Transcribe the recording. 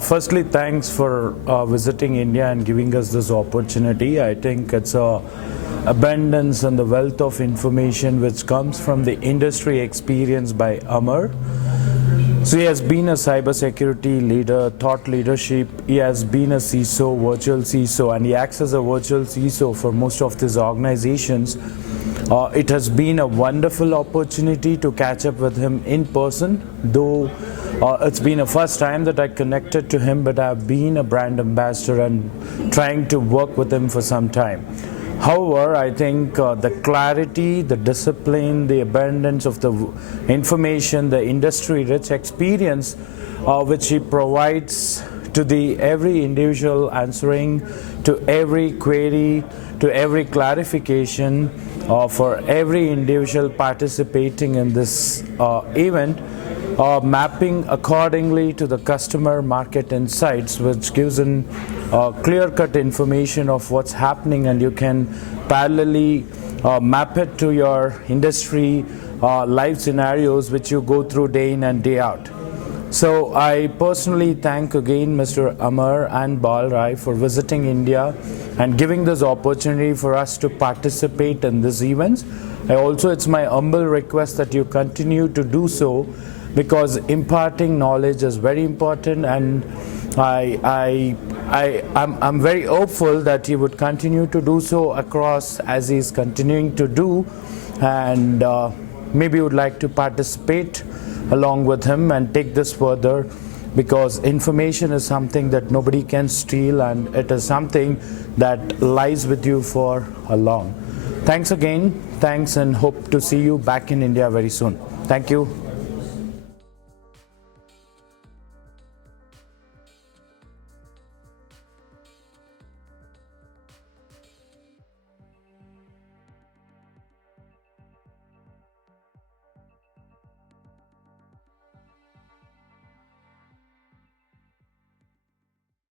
Firstly, thanks for visiting India and giving us this opportunity. I think it's a abundance and the wealth of information which comes from the industry experience by Amar. So he has been a cybersecurity leader, thought leadership. He has been a CISO, virtual CISO, and he acts as a virtual CISO for most of these organizations. It has been a wonderful opportunity to catch up with him in person, though it's been a first time that I connected to him, but I've been a brand ambassador and trying to work with him for some time. However, I think the clarity, the discipline, the abundance of the information, the industry-rich experience which he provides to the every individual answering to every query, to every clarification, for every individual participating in this event, mapping accordingly to the customer market insights, which gives an clear-cut information of what's happening, and you can parallelly map it to your industry live scenarios which you go through day in and day out. So I personally thank again Mr. Amar and Bal Rai for visiting India and giving this opportunity for us to participate in these events. It's my humble request that you continue to do so, because imparting knowledge is very important, and I'm very hopeful that he would continue to do so across as he's continuing to do, and maybe would like to participate along with him and take this further, because information is something that nobody can steal, and it is something that lies with you for a long. Thanks again, thanks, and hope to see you back in India very soon. Thank you.